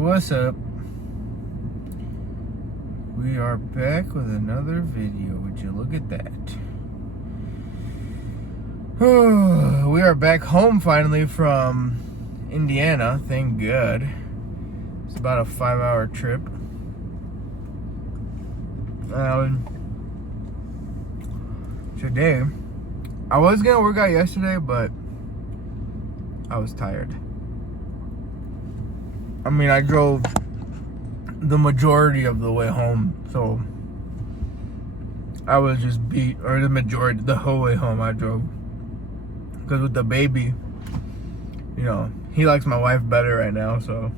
What's up? We are back with another video. Would you look at that? We are back home finally from Indiana, thank God. It's about a 5-hour trip. Today, I was gonna work out yesterday, but I was tired. I mean, I drove the majority of the way home, so I was just beat, or the whole way home I drove. Because with the baby, you know, he likes my wife better right now, so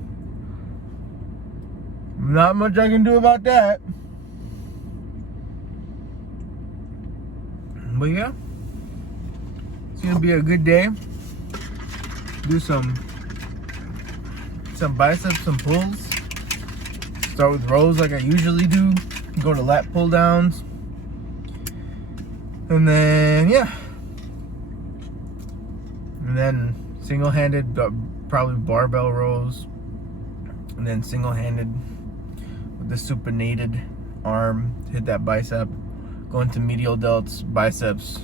not much I can do about that. But yeah, it's gonna be a good day. Do some biceps, some pulls. Start with rows like I usually do. Go to lat pull downs. And then, yeah. And then single-handed, probably barbell rows. And then single-handed with the supinated arm to hit that bicep. Go into medial delts, biceps,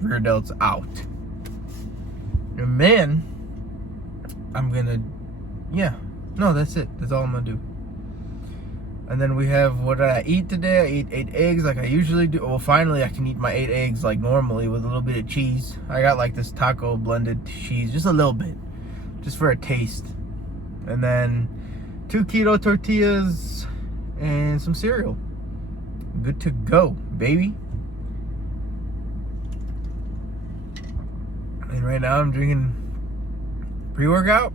rear delts out. And then I'm gonna, that's it. That's all I'm gonna do. And then we have, what did I eat today? I ate 8 eggs like I usually do. Well, finally I can eat my 8 eggs like normally with a little bit of cheese. I got like this taco blended cheese, just a little bit, just for a taste. And then 2 keto tortillas and some cereal. Good to go, baby. And right now I'm drinking pre-workout.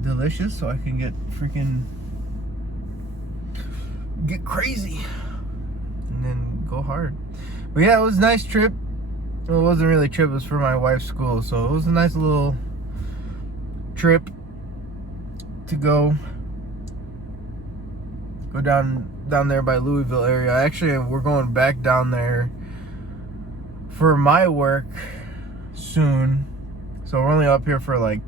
Delicious, so I can get crazy and then go hard. But yeah, it was a nice trip. Well, it wasn't really a trip, it was for my wife's school, so it was a nice little trip to go down there by Louisville area. Actually, we're going back down there for my work soon, so we're only up here for like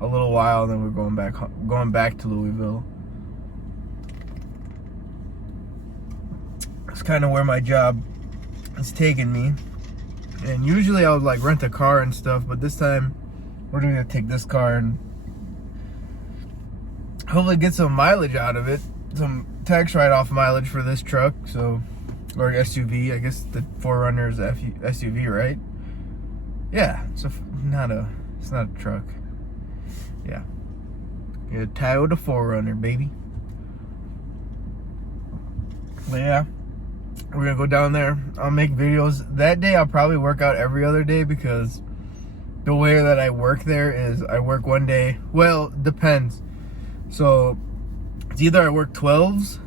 a little while, and then we're going back to Louisville. It's kind of where my job is taking me, and usually I would like rent a car and stuff, but this time we're gonna take this car and hopefully get some mileage out of it, some tax write-off mileage for this truck. So, or SUV, I guess the 4Runner is SUV, right? Yeah, it's not a truck. Yeah, a Toyota 4Runner, baby. But yeah, we're gonna go down there. I'll make videos that day. I'll probably work out every other day, because the way that I work there is I work one day. Well, depends. So it's either I work 12s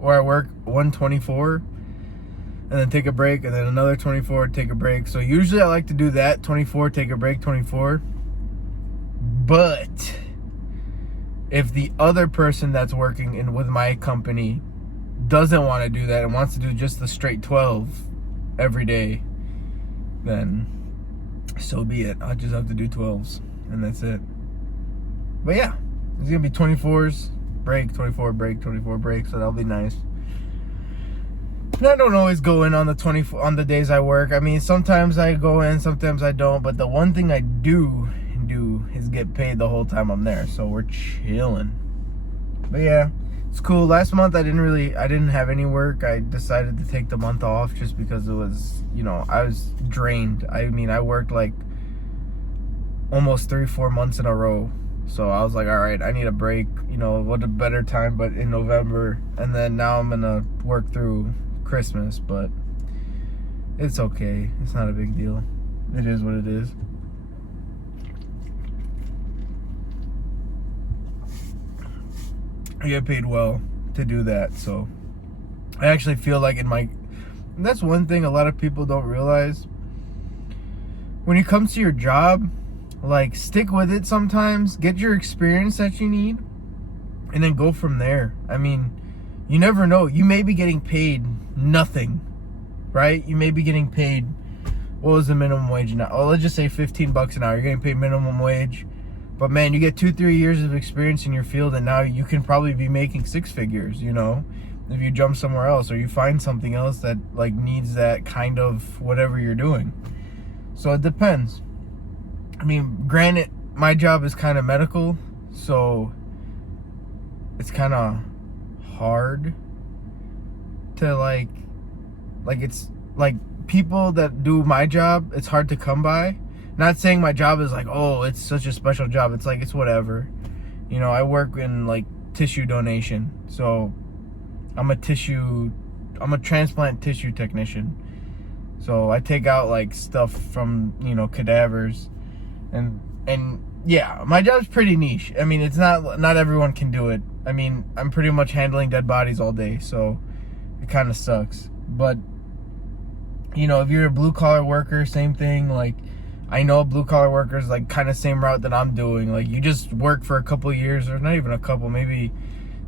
or I work 124 and then take a break, and then another 24, take a break. So usually I like to do that, 24, take a break, 24. But if the other person that's working with my company doesn't want to do that and wants to do just the straight 12 every day, then so be it. I'll just have to do 12s, and that's it. But yeah, it's gonna be 24s, break, 24, break, 24, break, so that'll be nice. And I don't always go in on the days I work. I mean, sometimes I go in, sometimes I don't, but the one thing I do is get paid the whole time I'm there, so we're chilling. But yeah, it's cool. Last month I didn't have any work. I decided to take the month off just because it was, I was drained. I mean, I worked like almost 3-4 months in a row, so I was like, all right, I need a break. What a better time but in November. And then now I'm gonna work through Christmas, but it's okay. It's not a big deal. It is what it is. I get paid well to do that, so I actually feel like that's one thing a lot of people don't realize. When it comes to your job, like, stick with it sometimes, get your experience that you need, and then go from there. I mean, you never know. You may be getting paid nothing, right? You may be getting paid, what was the minimum wage now? Oh, let's just say $15 an hour. You're getting paid minimum wage. But man, you get 2-3 years of experience in your field, and now you can probably be making six figures, you know, if you jump somewhere else or you find something else that like needs that kind of whatever you're doing. So it depends. I mean, granted, my job is kind of medical, so it's kind of hard to like it's like people that do my job, it's hard to come by. Not saying my job is like, oh, it's such a special job. It's like, it's whatever. You know, I work in like tissue donation. So I'm a transplant tissue technician. So I take out like stuff from, you know, cadavers. And yeah, my job's pretty niche. I mean, it's not everyone can do it. I mean, I'm pretty much handling dead bodies all day, so it kind of sucks. But, you know, if you're a blue collar worker, same thing. Like, I know blue collar workers, like, kind of same route that I'm doing. Like, you just work for a couple of years, or not even a couple, maybe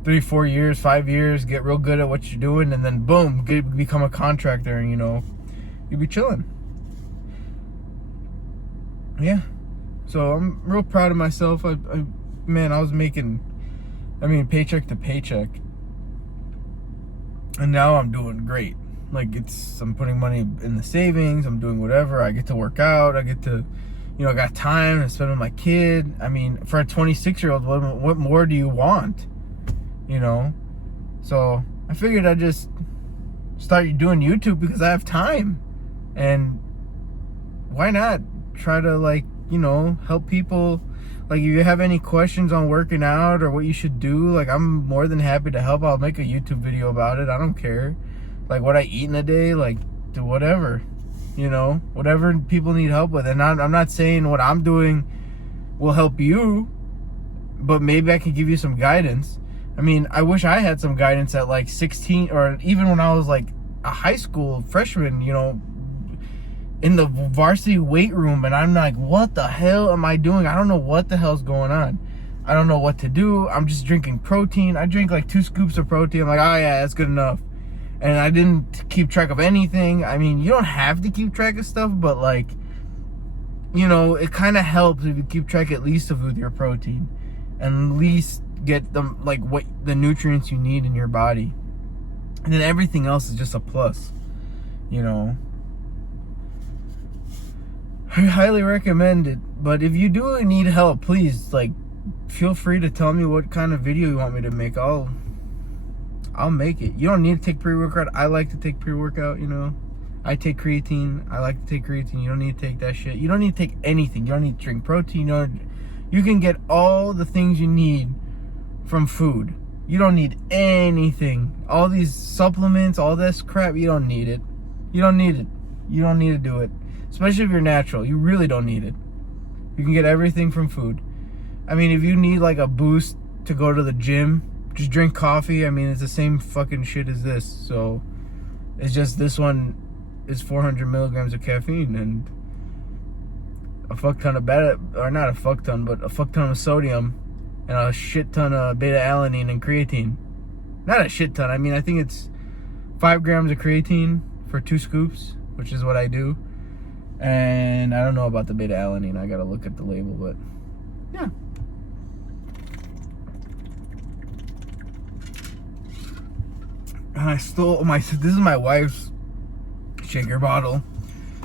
3-4 years, 5 years, get real good at what you're doing, and then boom, become a contractor, and, you know, you'll be chilling. Yeah. So I'm real proud of myself. Man, I was making, paycheck to paycheck, and now I'm doing great. Like, I'm putting money in the savings. I'm doing whatever. I get to work out. I get to, you know, I got time to spend with my kid. I mean, for a 26-year-old, what more do you want? You know? So I figured I'd just start doing YouTube because I have time. And why not try to, like, you know, help people. Like, if you have any questions on working out or what you should do, like, I'm more than happy to help. I'll make a YouTube video about it. I don't care. Like, what I eat in a day, like, do whatever, you know, whatever people need help with. And I'm not saying what I'm doing will help you, but maybe I can give you some guidance. I mean, I wish I had some guidance at like 16, or even when I was like a high school freshman, you know, in the varsity weight room, and I'm like, what the hell am I doing? I don't know what the hell's going on. I don't know what to do. I'm just drinking protein. I drink like 2 scoops of protein. I'm like, oh yeah, that's good enough. And I didn't keep track of anything. I mean, you don't have to keep track of stuff, but like, you know, it kind of helps if you keep track at least of with your protein, and at least get them, like, what the nutrients you need in your body. And then everything else is just a plus, you know. I highly recommend it. But if you do need help, please, like, feel free to tell me what kind of video you want me to make. I'll make it. You don't need to take pre-workout. I like to take pre-workout, you know. I take creatine. I like to take creatine. You don't need to take that shit. You don't need to take anything. You don't need to drink protein. You can get all the things you need from food. You don't need anything. All these supplements, all this crap, you don't need it. You don't need it. You don't need to do it. Especially if you're natural. You really don't need it. You can get everything from food. I mean, if you need like a boost to go to the gym, just drink coffee. I mean, it's the same fucking shit as this. So it's just this one is 400 milligrams of caffeine and a fuck ton of or not a fuck ton, but a fuck ton of sodium and a shit ton of beta-alanine and creatine. Not a shit ton. I mean, I think it's 5 grams of creatine for 2 scoops, which is what I do. And I don't know about the beta-alanine. I gotta look at the label, but yeah. And I stole this is my wife's shaker bottle.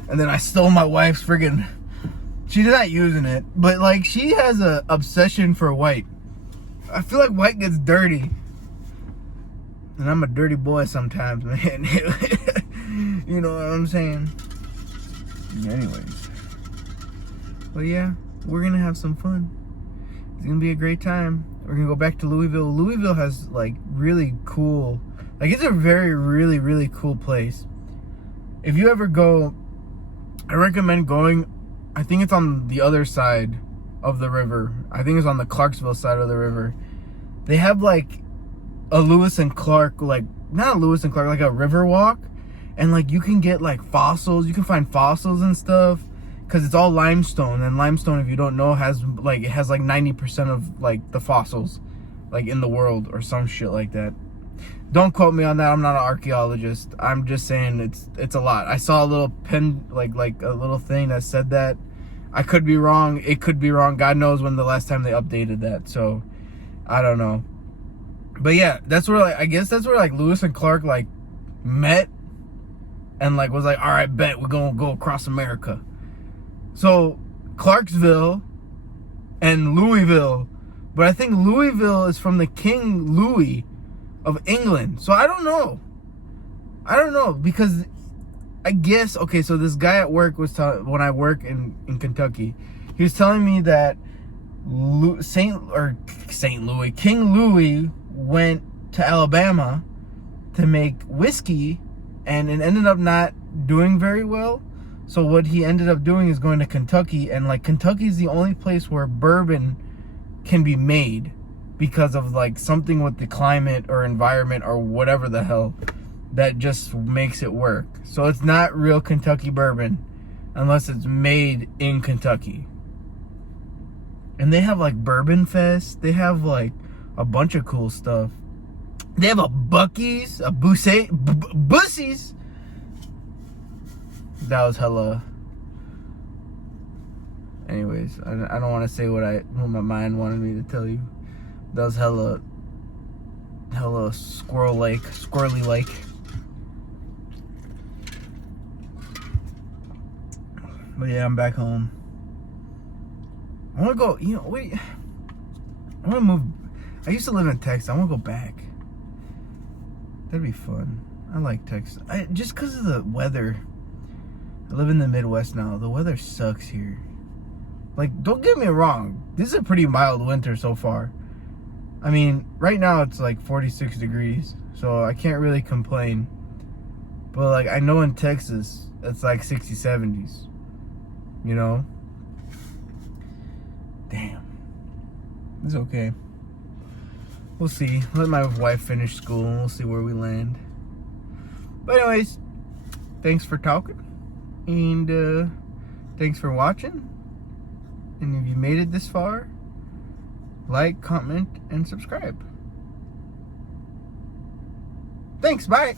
And then I stole my wife's friggin', she's not using it, but like, she has a obsession for white. I feel like white gets dirty. And I'm a dirty boy sometimes, man. You know what I'm saying? Anyways. But yeah, we're gonna have some fun. It's gonna be a great time. We're gonna go back to Louisville. Louisville has like really cool, like, it's a very, really, really cool place. If you ever go, I recommend going. I think it's on the other side of the river. I think it's on the Clarksville side of the river. They have like a Lewis and Clark, like, not a Lewis and Clark, like a river walk. And like, you can get like fossils. You can find fossils and stuff, because it's all limestone. And limestone, if you don't know, has like 90% of like the fossils like in the world or some shit like that. Don't quote me on that. I'm not an archaeologist. I'm just saying it's a lot. I saw a little pen, like a little thing that said that. I could be wrong. It could be wrong. God knows when the last time they updated that. So I don't know. But yeah, that's where I guess that's where Lewis and Clark met and was all right, bet we're gonna go across America. So Clarksville and Louisville, but I think Louisville is from the King Louis of England. So I don't know because I guess, okay, so this guy at work was telling, when I work in Kentucky, he was telling me that King Louis went to Alabama to make whiskey, and it ended up not doing very well. So what he ended up doing is going to Kentucky, and Kentucky is the only place where bourbon can be made because of something with the climate or environment or whatever the hell that just makes it work. So it's not real Kentucky bourbon unless it's made in Kentucky. And they have Bourbon Fest. They have a bunch of cool stuff. They have a Buc-ee's, a Bussey's. That was hella. Anyways, I don't want to say what my mind wanted me to tell you. That was hella squirrely like. But yeah, I'm back home. I want to go, wait. I want to move. I used to live in Texas. I want to go back. That'd be fun. I like Texas. Just because of the weather. I live in the Midwest now. The weather sucks here. Don't get me wrong. This is a pretty mild winter so far. I mean, right now it's 46 degrees. So I can't really complain. But I know in Texas, it's 60s, 70s. You know? Damn. It's okay. We'll see. Let my wife finish school and we'll see where we land. But anyways, thanks for talking. And thanks for watching. And if you made it this far, like, comment, and subscribe. Thanks, bye.